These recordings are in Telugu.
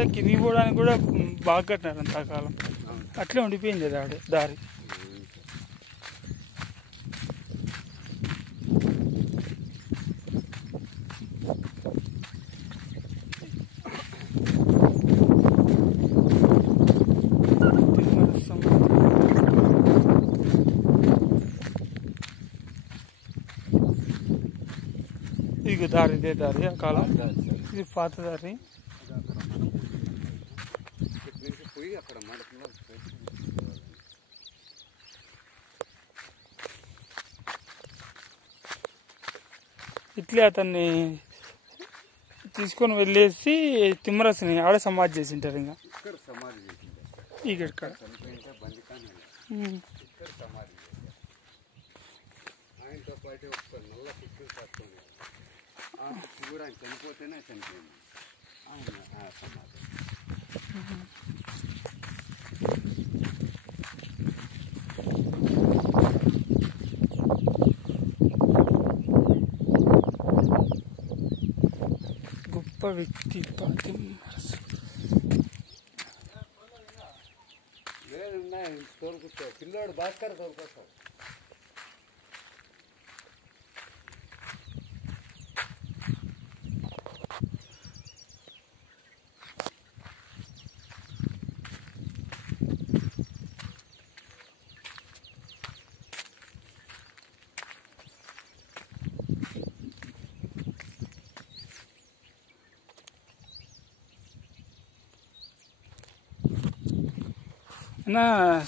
అంతా కిందికి పోవడానికి కూడా బాగా కట్టినారు అంతకాలం. అట్లే ఉండిపోయింది దారి. ఇది దారి, ఇదే దారి ఆ కాలం. ఇది పాత దారి. ఇట్లే అతన్ని తీసుకొని వెళ్ళేసి తిమ్మరసుని ఆడ సమాధి చేసింటారు. ఇంకా ఇక్కడ చనిపోతేనే చనిపోయింది సమాధి. గొప్ప వ్యక్తి వేరున్నాయి తోలుకుంటావు. పిల్లోడు భాస్కర్ తోలుకొస్తావు.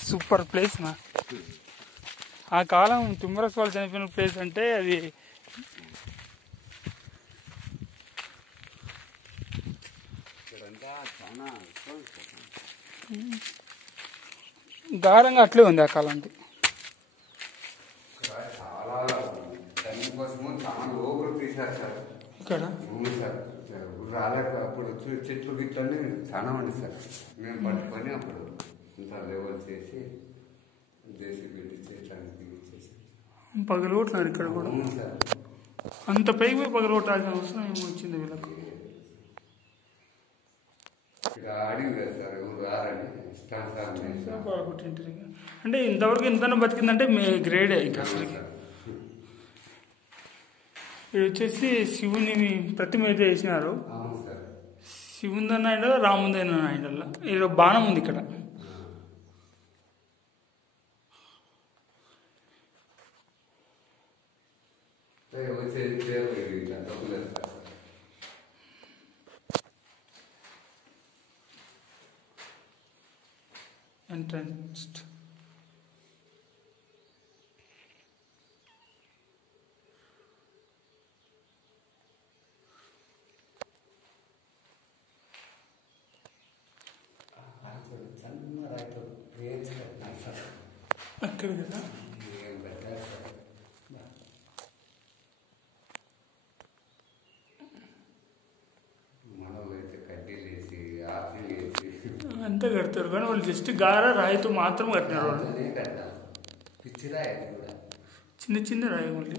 సూపర్ ప్లేస్ నా. ఆ కాలం తిమ్మరసు వాళ్ళు చనిపోయిన ప్లేస్ అంటే అది దారంగా అట్లే ఉంది ఆ కాలం. ఇక్కడ రాలేక అప్పుడు చెట్లు గిట్లన్నీ చాలా ఉండి సార్. మేము పట్టుకొని అప్పుడు ఇంత లెవెల్ చేసి దేశీ పెట్టి చెట్లన్నీ దిగిచ్చేసి పగలగొట్టినారు. ఇక్కడ కూడా అంత పైకి పోయి పగలగొట్టాల్సిన అవసరం ఏమో వచ్చింది వీళ్ళకి. ఇక్కడ అడిగి కదా సార్ ఎవరు రారని పగలగొట్టింటారు. అంటే ఇంతవరకు ఎంతైనా బతికిందంటే గ్రేడే ఇంకా అసలు. ఇది వచ్చేసి శివుని ప్రతిమ అయితే వేసినారు. శివుందన్న ఆయన రాముందన్న ఆయన ఇది బాణం ఉంది ఇక్కడ. ఎంట్రన్స్ అక్కడ కదా. అంతా కడతారు కానీ వాళ్ళు జస్ట్ గార రాయితో మాత్రం కట్టినారు. వాళ్ళు చిన్న చిన్న రాయి మళ్ళీ.